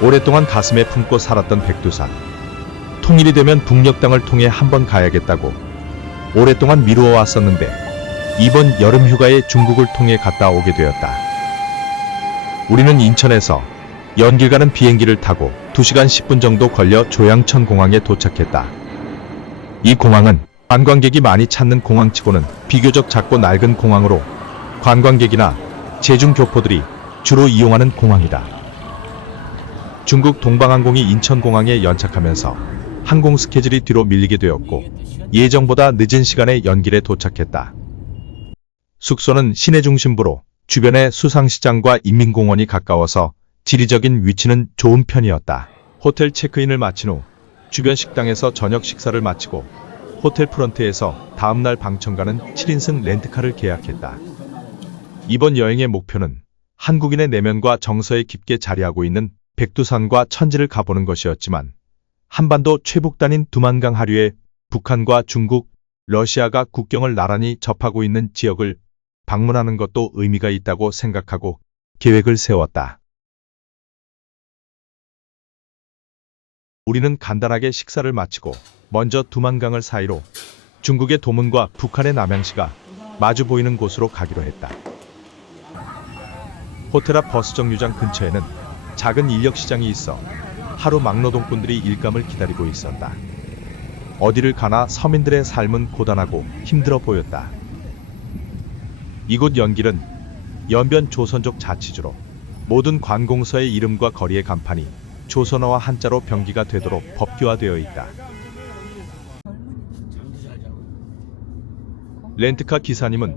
오랫동안 가슴에 품고 살았던 백두산. 통일이 되면 북녘 땅을 통해 한번 가야겠다고 오랫동안 미루어 왔었는데 이번 여름 휴가에 중국을 통해 갔다 오게 되었다. 우리는 인천에서 연길 가는 비행기를 타고 2시간 10분 정도 걸려 조양천 공항에 도착했다. 이 공항은 관광객이 많이 찾는 공항치고는 비교적 작고 낡은 공항으로 관광객이나 제중교포들이 주로 이용하는 공항이다. 중국 동방항공이 인천공항에 연착하면서 항공 스케줄이 뒤로 밀리게 되었고 예정보다 늦은 시간에 연길에 도착했다. 숙소는 시내 중심부로 주변에 수상시장과 인민공원이 가까워서 지리적인 위치는 좋은 편이었다. 호텔 체크인을 마친 후 주변 식당에서 저녁 식사를 마치고 호텔 프런트에서 다음날 방천 가는 7인승 렌트카를 계약했다. 이번 여행의 목표는 한국인의 내면과 정서에 깊게 자리하고 있는 백두산과 천지를 가보는 것이었지만 한반도 최북단인 두만강 하류에 북한과 중국, 러시아가 국경을 나란히 접하고 있는 지역을 방문하는 것도 의미가 있다고 생각하고 계획을 세웠다. 우리는 간단하게 식사를 마치고 먼저 두만강을 사이로 중국의 도문과 북한의 남양시가 마주 보이는 곳으로 가기로 했다. 호텔 앞 버스 정류장 근처에는 작은 인력시장이 있어 하루 막노동꾼들이 일감을 기다리고 있었다. 어디를 가나 서민들의 삶은 고단하고 힘들어 보였다. 이곳 연길은 연변 조선족 자치주로 모든 관공서의 이름과 거리의 간판이 조선어와 한자로 병기가 되도록 법규화되어 있다. 렌트카 기사님은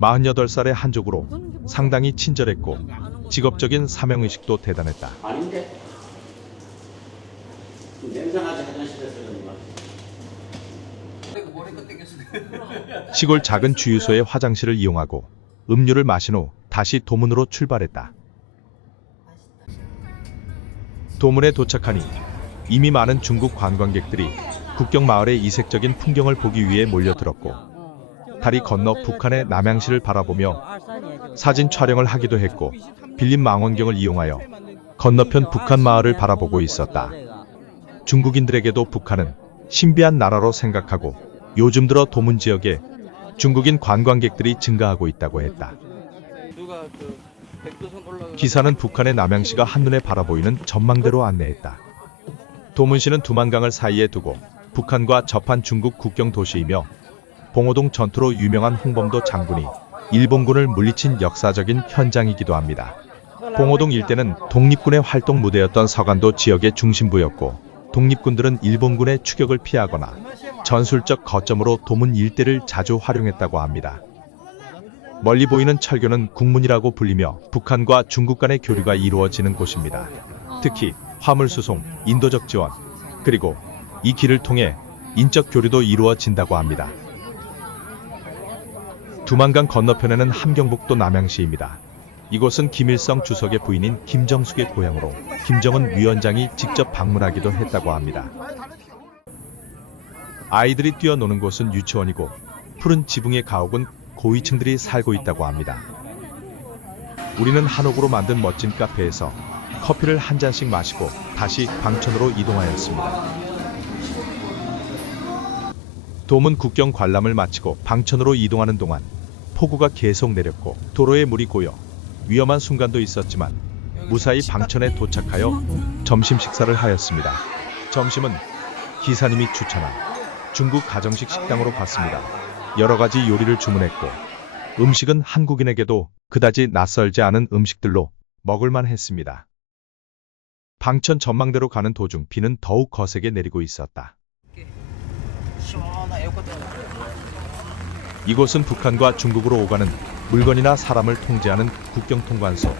48살의 한족으로 상당히 친절했고 직업적인 사명의식도 대단했다. 아닌데? 냄새나지 화장실에서 그런가? 시골 작은 주유소의 화장실을 이용하고 음료를 마신 후 다시 도문으로 출발했다. 도문에 도착하니 이미 많은 중국 관광객들이 국경 마을의 이색적인 풍경을 보기 위해 몰려들었고 다리 건너 북한의 남양시를 바라보며 사진 촬영을 하기도 했고 빌린 망원경을 이용하여 건너편 북한 마을을 바라보고 있었다. 중국인들에게도 북한은 신비한 나라로 생각하고 요즘 들어 도문 지역에 중국인 관광객들이 증가하고 있다고 했다. 기사는 북한의 남양시가 한눈에 바라보이는 전망대로 안내했다. 도문시는 두만강을 사이에 두고 북한과 접한 중국 국경 도시이며 봉오동 전투로 유명한 홍범도 장군이 일본군을 물리친 역사적인 현장이기도 합니다. 봉오동 일대는 독립군의 활동 무대였던 서간도 지역의 중심부였고 독립군들은 일본군의 추격을 피하거나 전술적 거점으로 도문 일대를 자주 활용했다고 합니다. 멀리 보이는 철교는 국문이라고 불리며 북한과 중국 간의 교류가 이루어지는 곳입니다. 특히 화물수송, 인도적 지원, 그리고 이 길을 통해 인적 교류도 이루어진다고 합니다. 두만강 건너편에는 함경북도 남양시입니다. 이곳은 김일성 주석의 부인인 김정숙의 고향으로 김정은 위원장이 직접 방문하기도 했다고 합니다. 아이들이 뛰어노는 곳은 유치원이고 푸른 지붕의 가옥은 고위층들이 살고 있다고 합니다. 우리는 한옥으로 만든 멋진 카페에서 커피를 한 잔씩 마시고 다시 방천으로 이동하였습니다. 도문 국경 관람을 마치고 방천으로 이동하는 동안 폭우가 계속 내렸고 도로에 물이 고여 위험한 순간도 있었지만 무사히 방천에 도착하여 점심 식사를 하였습니다. 점심은 기사님이 추천한 중국 가정식 식당으로 갔습니다. 여러 가지 요리를 주문했고 음식은 한국인에게도 그다지 낯설지 않은 음식들로 먹을만 했습니다. 방천 전망대로 가는 도중 비는 더욱 거세게 내리고 있었다. 이곳은 북한과 중국으로 오가는 물건이나 사람을 통제하는 국경통관소,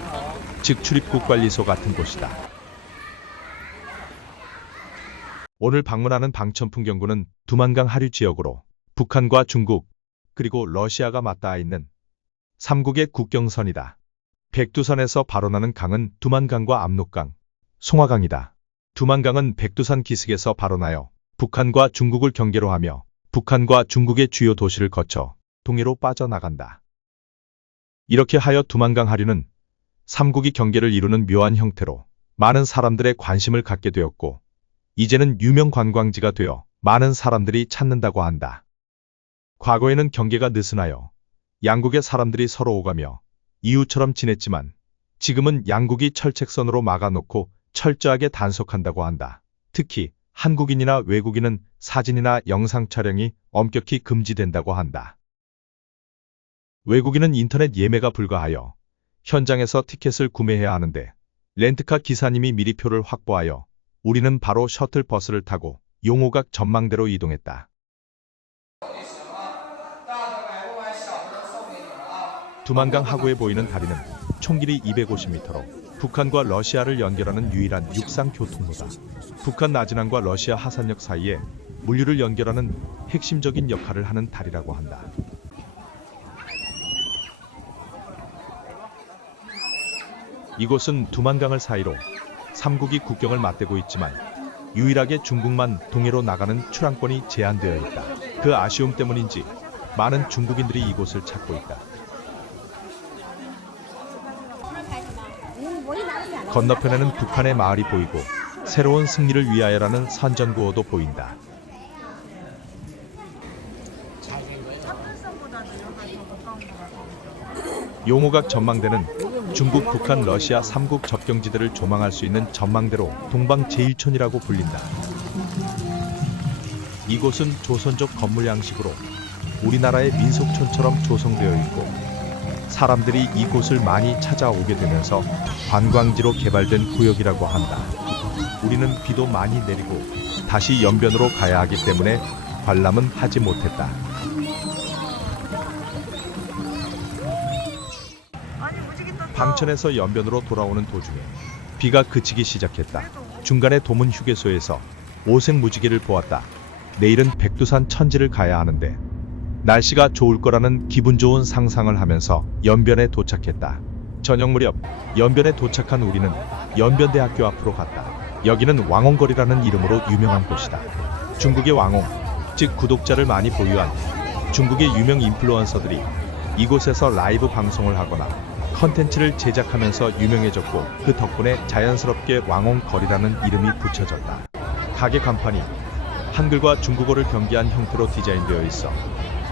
즉 출입국 관리소 같은 곳이다. 오늘 방문하는 방천풍경구는 두만강 하류 지역으로 북한과 중국, 그리고 러시아가 맞닿아 있는 3국의 국경선이다. 백두산에서 바로 나는 강은 두만강과 압록강, 송화강이다. 두만강은 백두산 기슭에서 바로 나여 북한과 중국을 경계로 하며 북한과 중국의 주요 도시를 거쳐 동해로 빠져나간다. 이렇게 하여 두만강 하류는 3국이 경계를 이루는 묘한 형태로 많은 사람들의 관심을 갖게 되었고, 이제는 유명 관광지가 되어 많은 사람들이 찾는다고 한다. 과거에는 경계가 느슨하여 양국의 사람들이 서로 오가며 이웃처럼 지냈지만 지금은 양국이 철책선으로 막아놓고 철저하게 단속한다고 한다. 특히 한국인이나 외국인은 사진이나 영상 촬영이 엄격히 금지된다고 한다. 외국인은 인터넷 예매가 불가하여 현장에서 티켓을 구매해야 하는데 렌트카 기사님이 미리 표를 확보하여 우리는 바로 셔틀버스를 타고 용호각 전망대로 이동했다. 두만강 하구에 보이는 다리는 총 길이 250m로 북한과 러시아를 연결하는 유일한 육상 교통로다. 북한 나진항과 러시아 하산역 사이에 물류를 연결하는 핵심적인 역할을 하는 다리라고 한다. 이곳은 두만강을 사이로 3국이 국경을 맞대고 있지만 유일하게 중국만 동해로 나가는 출항권이 제한되어 있다. 그 아쉬움 때문인지 많은 중국인들이 이곳을 찾고 있다. 건너편에는 북한의 마을이 보이고 새로운 승리를 위하여라는 선전구호도 보인다. 용호각 전망대는 중국, 북한, 러시아 3국 접경지대를 조망할 수 있는 전망대로 동방 제1촌이라고 불린다. 이곳은 조선족 건물 양식으로 우리나라의 민속촌처럼 조성되어 있고 사람들이 이곳을 많이 찾아오게 되면서 관광지로 개발된 구역이라고 한다. 우리는 비도 많이 내리고 다시 연변으로 가야 하기 때문에 관람은 하지 못했다. 방천에서 연변으로 돌아오는 도중에 비가 그치기 시작했다. 중간에 도문 휴게소에서 오색무지개를 보았다. 내일은 백두산 천지를 가야 하는데 날씨가 좋을 거라는 기분 좋은 상상을 하면서 연변에 도착했다. 저녁 무렵 연변에 도착한 우리는 연변대학교 앞으로 갔다. 여기는 왕홍거리라는 이름으로 유명한 곳이다. 중국의 왕홍, 즉 구독자를 많이 보유한 중국의 유명 인플루언서들이 이곳에서 라이브 방송을 하거나 컨텐츠를 제작하면서 유명해졌고 그 덕분에 자연스럽게 왕홍거리라는 이름이 붙여졌다. 가게 간판이 한글과 중국어를 경계한 형태로 디자인되어 있어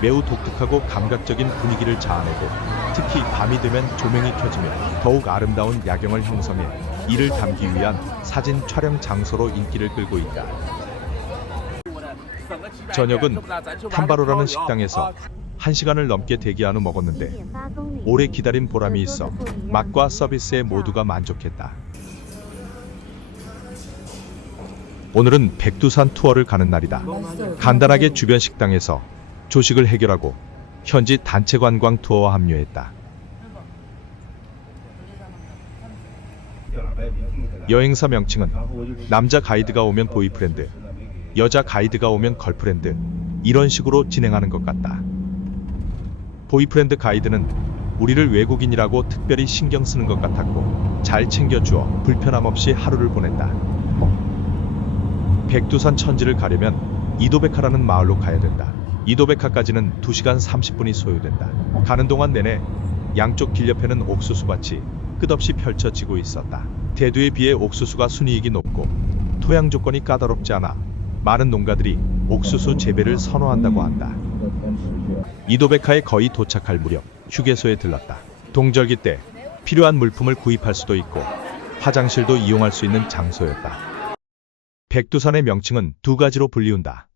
매우 독특하고 감각적인 분위기를 자아내고 특히 밤이 되면 조명이 켜지며 더욱 아름다운 야경을 형성해 이를 담기 위한 사진 촬영 장소로 인기를 끌고 있다. 저녁은 탐바로라는 식당에서 1시간을 넘게 대기한 후 먹었는데 오래 기다린 보람이 있어 맛과 서비스에 모두가 만족했다. 오늘은 백두산 투어를 가는 날이다. 간단하게 주변 식당에서 조식을 해결하고 현지 단체 관광 투어와 합류했다. 여행사 명칭은 남자 가이드가 오면 보이프렌드, 여자 가이드가 오면 걸프렌드 이런 식으로 진행하는 것 같다. 보이프렌드 가이드는 우리를 외국인이라고 특별히 신경 쓰는 것 같았고 잘 챙겨주어 불편함 없이 하루를 보냈다. 백두산 천지를 가려면 이도백화라는 마을로 가야 된다. 이도백화까지는 2시간 30분이 소요된다. 가는 동안 내내 양쪽 길 옆에는 옥수수밭이 끝없이 펼쳐지고 있었다. 대두에 비해 옥수수가 순이익이 높고 토양 조건이 까다롭지 않아 많은 농가들이 옥수수 재배를 선호한다고 한다. 이도백화에 거의 도착할 무렵 휴게소에 들렀다. 동절기 때 필요한 물품을 구입할 수도 있고 화장실도 이용할 수 있는 장소였다. 백두산의 명칭은 두 가지로 불리운다.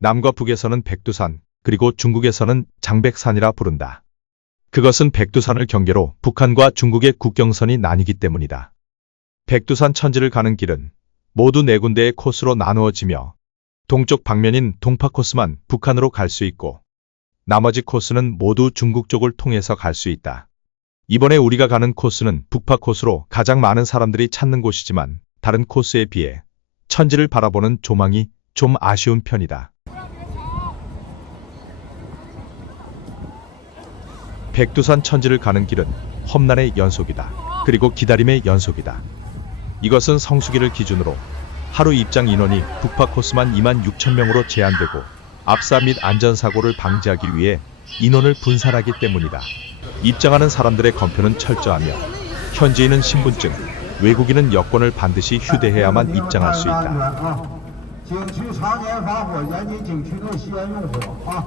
남과 북에서는 백두산, 그리고 중국에서는 장백산이라 부른다. 그것은 백두산을 경계로 북한과 중국의 국경선이 나뉘기 때문이다. 백두산 천지를 가는 길은 모두 4군데의 코스로 나누어지며 동쪽 방면인 동파 코스만 북한으로 갈 수 있고 나머지 코스는 모두 중국 쪽을 통해서 갈 수 있다. 이번에 우리가 가는 코스는 북파 코스로 가장 많은 사람들이 찾는 곳이지만 다른 코스에 비해 천지를 바라보는 조망이 좀 아쉬운 편이다. 백두산 천지를 가는 길은 험난의 연속이다. 그리고 기다림의 연속이다. 이것은 성수기를 기준으로 하루 입장 인원이 북파 코스만 26,000명으로 제한되고 압사 및 안전사고를 방지하기 위해 인원을 분산하기 때문이다. 입장하는 사람들의 검표는 철저하며 현지인은 신분증, 외국인은 여권을 반드시 휴대해야만 입장할 수 있다. 景区常年发货，延津景区内西安用货啊。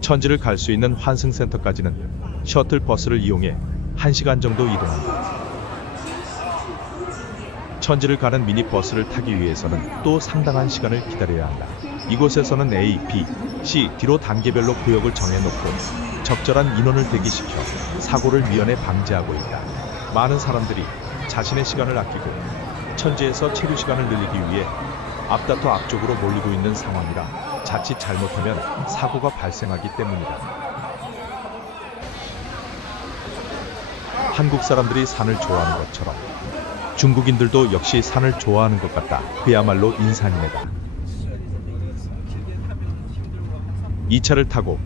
천지를 갈 수 있는 환승센터까지는 셔틀 버스를 이용해 1시간 정도 이동한다. 천지를 가는 미니버스를 타기 위해서는 또 상당한 시간을 기다려야 한다. 이곳에서는 A, B, C, D로 단계별로 구역을 정해놓고 적절한 인원을 대기시켜 사고를 미연에 방지하고 있다. 많은 사람들이 자신의 시간을 아끼고 천지에서 체류 시간을 늘리기 위해 앞다퉈 앞쪽으로 몰리고 있는 상황이라 자칫 잘못하면 사고가 발생하기 때문이다. 한국 사람들이 산을 좋아하는 것처럼 중국인들도 역시 산을 좋아하는 것 같다. 그야말로 인산이네다. 이 차를 타고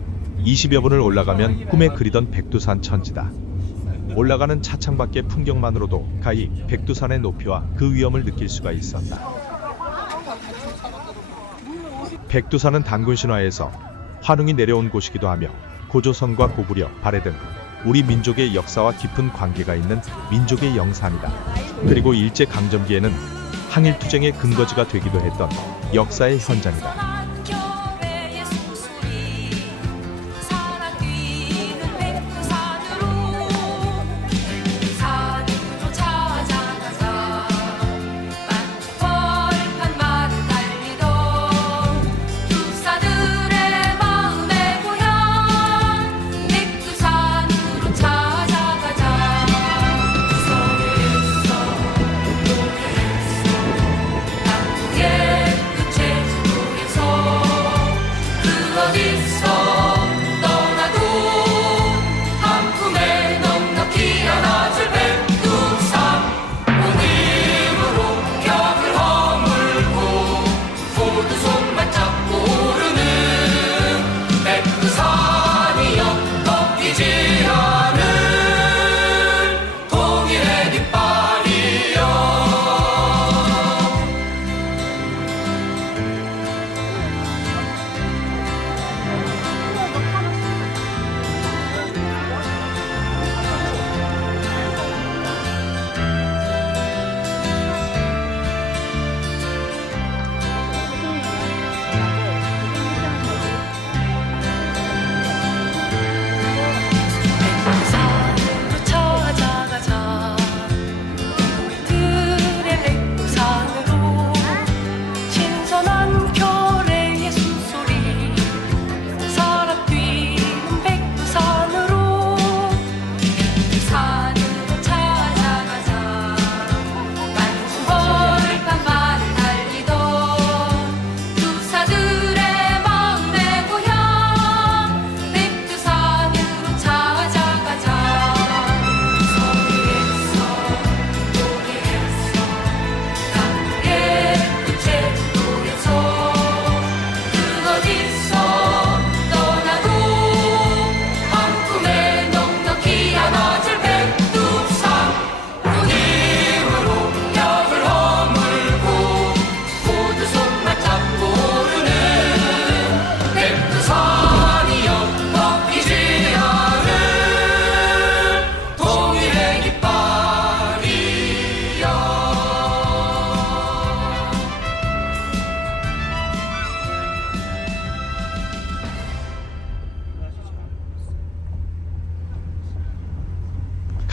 20여 분을 올라가면 꿈에 그리던 백두산 천지다. 올라가는 차창 밖의 풍경만으로도 가히 백두산의 높이와 그 위엄을 느낄 수가 있었다. 백두산은 단군 신화에서 환웅이 내려온 곳이기도 하며 고조선과 고구려, 발해 등 우리 민족의 역사와 깊은 관계가 있는 민족의 영산이다. 그리고 일제강점기에는 항일투쟁의 근거지가 되기도 했던 역사의 현장이다.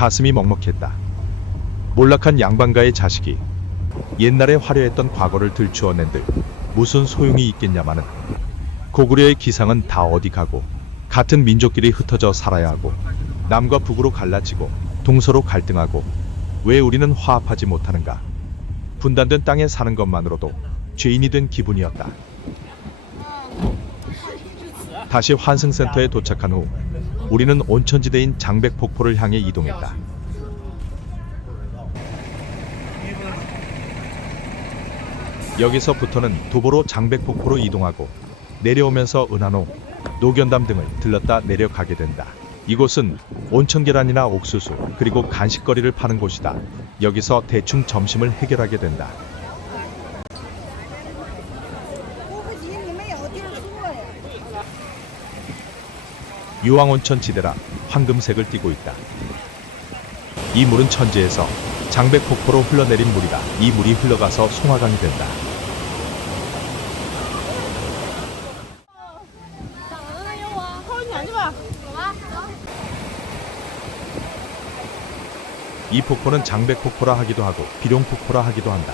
가슴이 먹먹했다. 몰락한 양반가의 자식이 옛날에 화려했던 과거를 들추어낸들 무슨 소용이 있겠냐마는 고구려의 기상은 다 어디 가고 같은 민족끼리 흩어져 살아야 하고 남과 북으로 갈라지고 동서로 갈등하고 왜 우리는 화합하지 못하는가. 분단된 땅에 사는 것만으로도 죄인이 된 기분이었다. 다시 환승센터에 도착한 후 우리는 온천지대인 장백폭포를 향해 이동했다. 여기서부터는 도보로 장백폭포로 이동하고 내려오면서 은하로, 노견담 등을 들렀다 내려가게 된다. 이곳은 온천계란이나 옥수수 그리고 간식거리를 파는 곳이다. 여기서 대충 점심을 해결하게 된다. 유황온천 지대라 황금색을 띠고 있다. 이 물은 천지에서 장백폭포로 흘러내린 물이다. 이 물이 흘러가서 송화강이 된다. 이 폭포는 장백폭포라 하기도 하고 비룡폭포라 하기도 한다.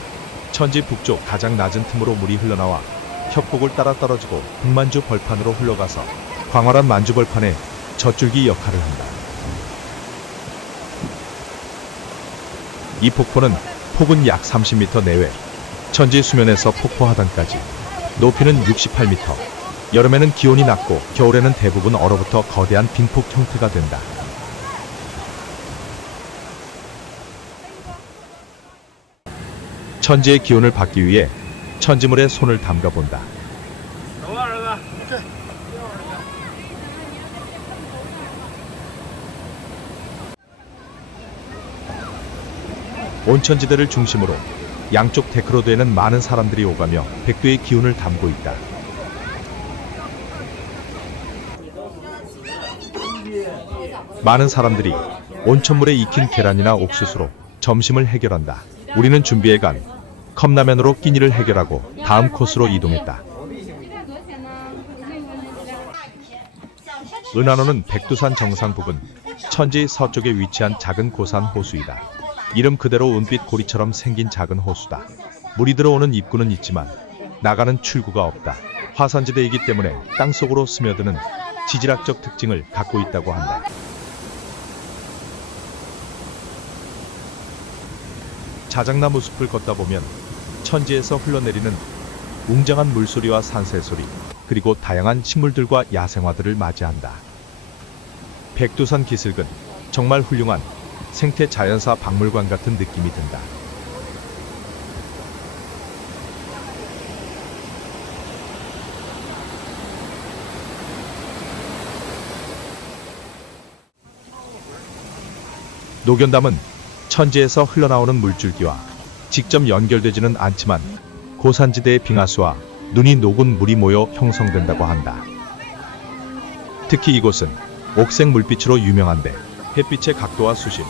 천지 북쪽 가장 낮은 틈으로 물이 흘러나와 협곡을 따라 떨어지고 북만주 벌판으로 흘러가서 광활한 만주 벌판의 젖줄기 역할을 한다. 이 폭포는 폭은 약 30m 내외, 천지 수면에서 폭포 하단까지 높이는 68m. 여름에는 기온이 낮고 겨울에는 대부분 얼어붙어 거대한 빙폭 형태가 된다. 천지의 기운을 받기 위해 천지물에 손을 담가 본다. 온천지대를 중심으로 양쪽 데크로드에는 많은 사람들이 오가며 백두의 기운을 담고 있다. 많은 사람들이 온천물에 익힌 계란이나 옥수수로 점심을 해결한다. 우리는 준비해간 컵라면으로 끼니를 해결하고 다음 코스로 이동했다. 은하노는 백두산 정상 부근 천지 서쪽에 위치한 작은 고산 호수이다. 이름 그대로 은빛 고리처럼 생긴 작은 호수다. 물이 들어오는 입구는 있지만 나가는 출구가 없다. 화산지대이기 때문에 땅속으로 스며드는 지질학적 특징을 갖고 있다고 한다. 자작나무 숲을 걷다 보면 천지에서 흘러내리는 웅장한 물소리와 산새소리, 그리고 다양한 식물들과 야생화들을 맞이한다. 백두산 기슭은 정말 훌륭한 생태 자연사 박물관 같은 느낌이 든다. 노견담은 천지에서 흘러나오는 물줄기와 직접 연결되지는 않지만 고산지대의 빙하수와 눈이 녹은 물이 모여 형성된다고 한다. 특히 이곳은 옥색 물빛으로 유명한데 햇빛의 각도와 수심,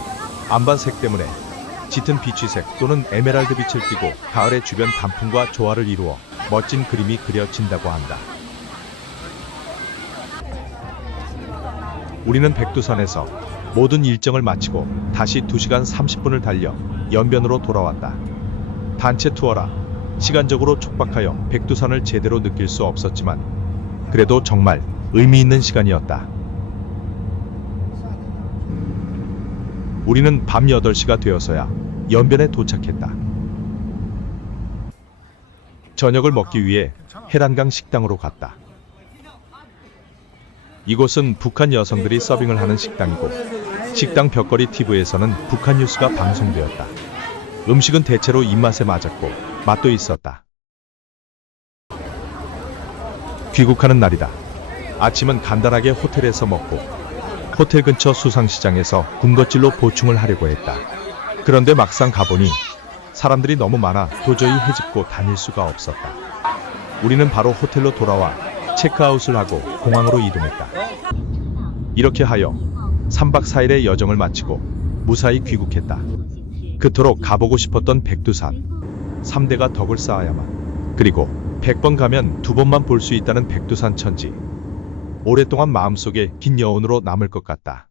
안반색 때문에 짙은 비취색 또는 에메랄드 빛을 띠고 가을의 주변 단풍과 조화를 이루어 멋진 그림이 그려진다고 한다. 우리는 백두산에서 모든 일정을 마치고 다시 2시간 30분을 달려 연변으로 돌아왔다. 단체 투어라 시간적으로 촉박하여 백두산을 제대로 느낄 수 없었지만 그래도 정말 의미 있는 시간이었다. 우리는 밤 8시가 되어서야 연변에 도착했다. 저녁을 먹기 위해 해란강 식당으로 갔다. 이곳은 북한 여성들이 서빙을 하는 식당이고 식당 벽걸이 TV에서는 북한 뉴스가 방송되었다. 음식은 대체로 입맛에 맞았고 맛도 있었다. 귀국하는 날이다. 아침은 간단하게 호텔에서 먹고 호텔 근처 수상시장에서 군것질로 보충을 하려고 했다. 그런데 막상 가보니 사람들이 너무 많아 도저히 헤집고 다닐 수가 없었다. 우리는 바로 호텔로 돌아와 체크아웃을 하고 공항으로 이동했다. 이렇게 하여 3박 4일의 여정을 마치고 무사히 귀국했다. 그토록 가보고 싶었던 백두산. 3대가 덕을 쌓아야만. 그리고 100번 가면 2번만 볼 수 있다는 백두산 천지. 오랫동안 마음속에 긴 여운으로 남을 것 같다.